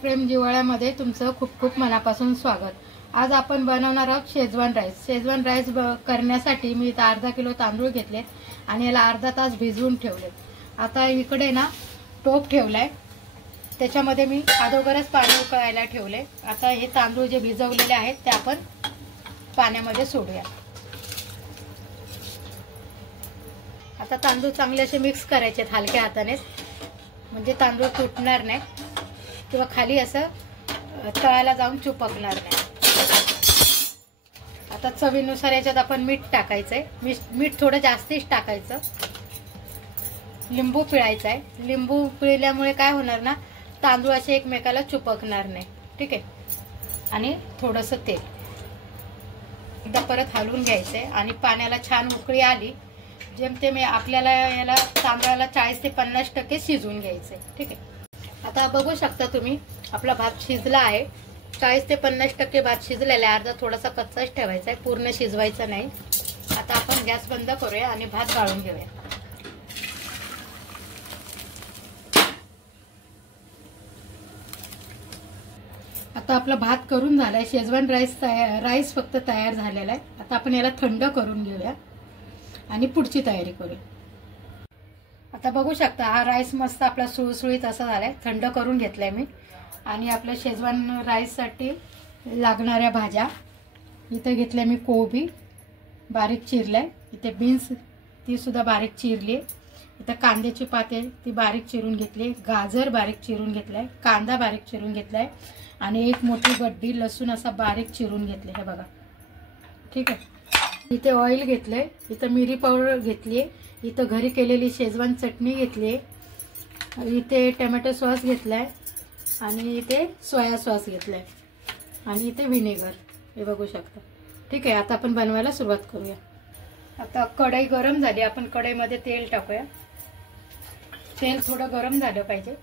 प्रेम जिव्हाळ्यामध्ये तुमचं खूप खूप मनापासून स्वागत। आज आपण बनवणार आहोत शेजवान राईस। शेजवान राईस करण्यासाठी मी इथे अर्धा किलो तांदूळ घेतले आणि याला अर्धा तास भिजवून ठेवले। आता इकडे ना टोप ठेवलाय, त्याच्यामध्ये मी अगोदरच पाणी उकळायला ठेवले। आता हे तांदूळ जे भिजवलेले आहेत ते आपण पाण्यामध्ये सोडूया। आता तांदूळ चांगले असे मिक्स करायचे हलक्या हाताने, म्हणजे तांदूळ तुटणार नाही किंवा खाली असं तळाला जाऊन चिपकणार नाही। आता चवीनुसार याच्यात आपण मीठ टाकायचंय। मीठ थोडं जास्तीच टाकायचं। लिंबू पिळायचा आहे। लिंबू पिळल्यामुळे काय होणार ना, तांदूळ असे एकमेकाला चिपकणार नाही। ठीक आहे। आणि थोडंसं तेल एकदा परत हलवून घ्यायचंय आणि पाण्याला छान उकळी आली जेमतेम आपल्याला याला तांदळाला 40 ते 50% शिजवून घ्यायचंय। ठीक आहे। आता बघू शकता तुम्ही आपला भात शिजला आहे। 40 ते 50% भात शिजलेला आहे। अर्धा थोडासा कच्चाच ठेवायचा आहे, पूर्ण शिजवायचा नाही। आता आपण गॅस बंद करूया आणि भात गाळून घेऊया। आता आपला भात करून झालाय। शेजवान राईस फक्त तयार झालेला आहे। आता आपण याला थंड करून घेऊया आणि पुढची तयारी करूया। आता बघू शकता हा राईस मस्त आपला सुळसुळीत असा झालाय। थंड करून घेतलाय मी। आणि आपल्या शेजवान राईस साठी लागणाऱ्या भाज्या इथे घेतल्या मी। कोबी बारीक चिरलाय, इथे बीन्स ती सुद्धा बारीक चिरली, इथे कांद्याची पाते ती बारीक चिरून घेतली, गाजर बारीक चिरून घेतलाय, कांदा बारीक चिरून घेतलाय आणि एक मोठी गड्डी लसूण असा बारीक चिरून घेतले, हे बघा। ठीक आहे। इथे ऑइल घेतलंय, इथे मिरी पावडर घेतली, इथे घरी केलेली शेजवान चटणी घेतली, इथे टोमॅटो सॉस घेतलाय आणि इथे सोया सॉस घेतलाय आणि इथे व्हिनेगर, हे बघू शकता। ठीक आहे। आता आपण बनवायला सुरुवात करूया। आता कढई गरम झाली, आपण कढईमध्ये तेल टाकूया। तेल थोडं गरम झालं पाहिजे।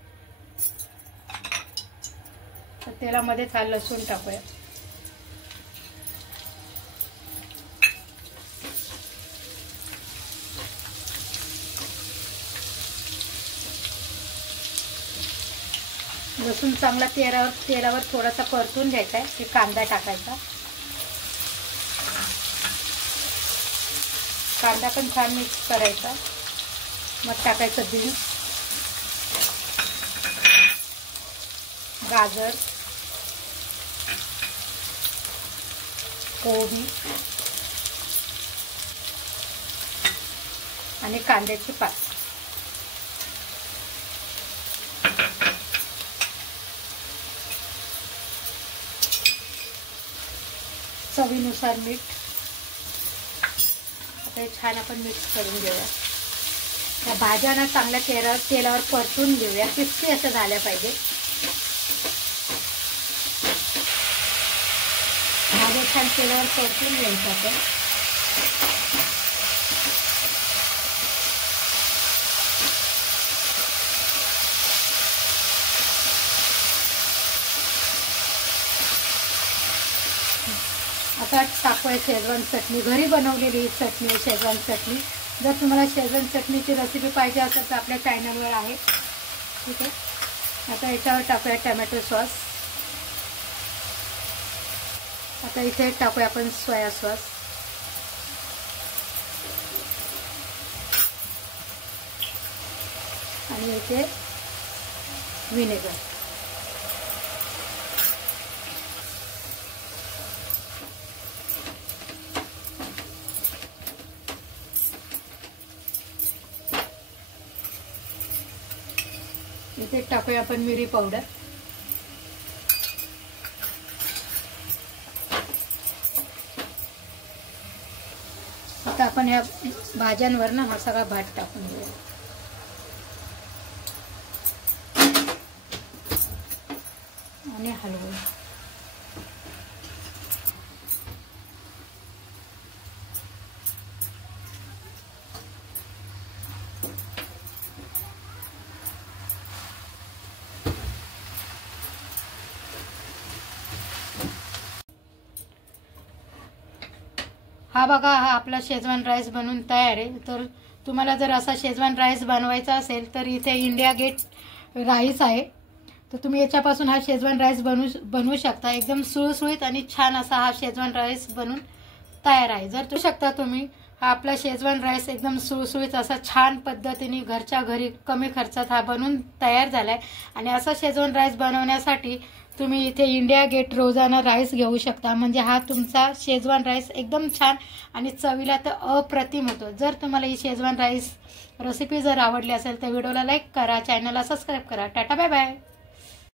तर तेलामध्ये लसूण टाकूया। लसूण चांगला तेलावर थोडासा परतून घ्यायचा आहे। ते कांदा टाकायचा। कांदा पण छान मिक्स करायचा। मग टाकायचं बीन्स, गाजर, कोबी आणि कांद्याची पात। चवीनुसार मीठ। आता हे छान आपण मिक्स करून घेऊया। या भाज्या ना चांगल्या तेलावर परतून घेऊया, क्रिस्पी असं झाल्या पाहिजे। भाज्या छान तेलावर परतून घ्यायचं आपण। आता टाकूया शेजवान चटणी, घरी बनवलेली चटणी, शेजवान चटणी। जर तुम्हाला शेजवान चटणीची रेसिपी पाहिजे असेल तर आपल्या चॅनलवर आहे। ठीक आहे। आता याच्यावर टाकूया टोमॅटो सॉस। आता इथे टाकूया आपण सोया सॉस आणि इथे व्हिनेगर। इथे टाकूया आपण मिरी पावडर। आता आपण या भाज्यांवर ना हा सगळा भात टाकून घेऊया आणि हलवूया। हा बघा, हा आपला शेजवान राईस बनवून तयार आहे। तर तुम्हाला जर असा शेजवान राईस बनवायचा असेल तर इथे इंडिया गेट राईस आहे, तर तुम्ही याच्यापासून हा शेजवान राईस बनवू शकता। एकदम सुळसुळीत आणि छान असा हा शेजवान राईस बनून तयार आहे। जर तुम्ही शकता तुम्ही हा आपला शेजवान राईस एकदम सुळसुळीत असा छान पद्धतीने घरच्या घरी कमी खर्चात हा बनवून तयार झालाय। आणि असा शेजवान राईस बनवण्यासाठी तुम्ही इथे इंडिया गेट रोजाना राईस घेऊ शकता। म्हणजे हा तुमचा शेजवान राईस एकदम छान आणि चवीला तर अप्रतिम होतो। जर तुम्हाला ही शेजवान राईस रेसिपी जर आवडली असेल तर व्हिडिओला लाईक करा, चॅनलला सबस्क्राईब करा। Tata bye bye.